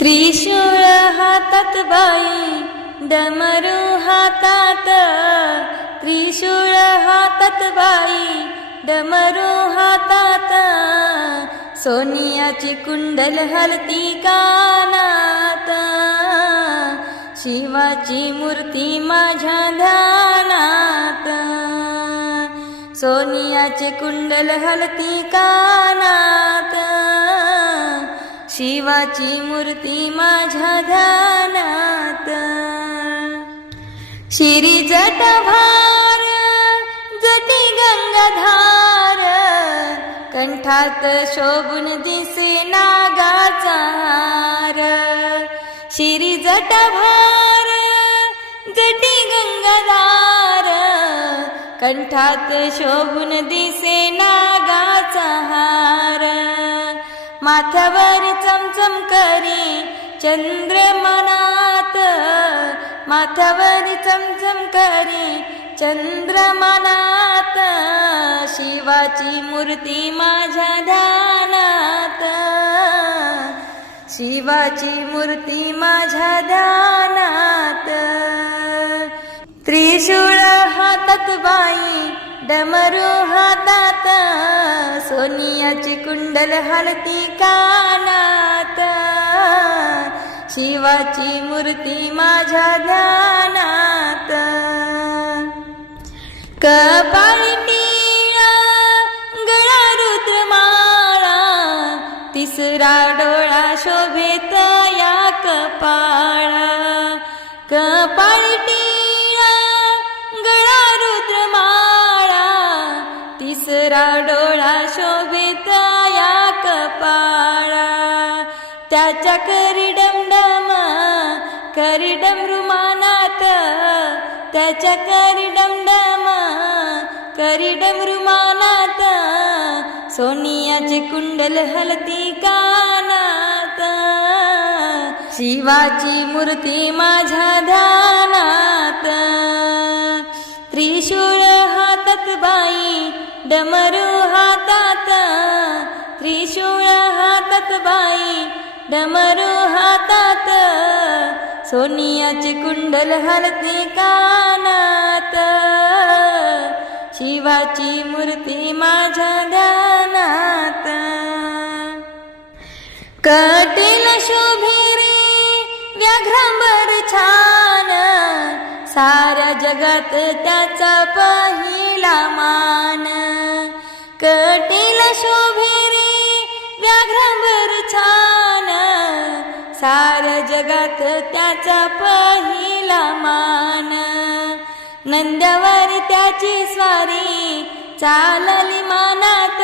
त्रिशूळ हातात बाई डमरू हातात. त्रिशूळ हातात बाई डमरू हातात. सोनियाची कुंडल हलती कानात. शिवाची मूर्ती माझ्या ध्यानात. सोनियाचे कुंडल हलती कानात. शिवाची मूर्ती माझ्या ध्यानात. शिरी जटभार जटी गंगाधार. कंठात शोभून दिसे नागाचा हार. शिरी जटभार जटी गंगाधार. कंठात शोभून दिसे नागाचा हार. माथ्यावर चमचम करी चंद्रमनात माथ्यावर चमचम करी चंद्रमनात शिवाची मूर्ती माझ्या ध्यानात. शिवाची मूर्ती माझ्या ध्यानात. त्रिशूळ हातात बाई डमरू हातात सोनियाची कुंडल हलती कानात शिवाची मूर्ती माझ्या ध्यानात कपाळी टिळा गळा रुद्रमाळा तिसरा डोळा शोभेत या कपाळा कपाळी त्याच्या करी डमडम करी त्याच्या करी डमडम करी सोनियाचे कुंडल हलती कानात. शिवाची मूर्ती माझ्या ध्यानात. त्रिशूळ हातात बाई डमरू हातात. त्रिशूळ हातात बाई डमरू हातात. सोनियाचे कुंडल हलते कानात. शिवाची मूर्ती माझ्या ध्यानात. कटील शोभे व्याघ्रांबर छान. साऱ्या जगात त्याचा सार जगात त्याचा पहिला मान. नंद्यावर त्याची स्वारी चालली मानात.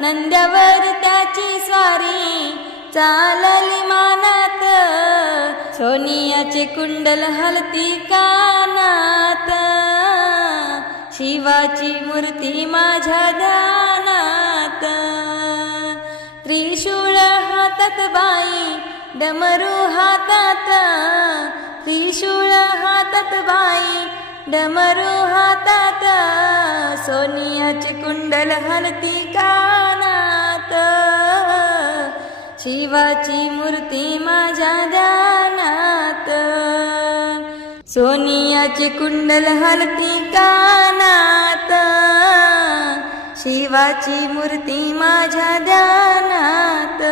नंद्यावर त्याची स्वारी चालली मानात. सोनियाचे कुंडल हलती कानात. शिवाची मूर्ती माझ्या ध्यानात. त्रिशूळ हातात बा डमरू हातात त्रिशूळ हातात बाई. डमरू हातात सोनियाची कुंडल हलती कानात. शिवाची मूर्ती माझ्या ध्यानात. सोनियाची कुंडल हलती कानात. शिवाची मूर्ती माझ्या ध्यानात.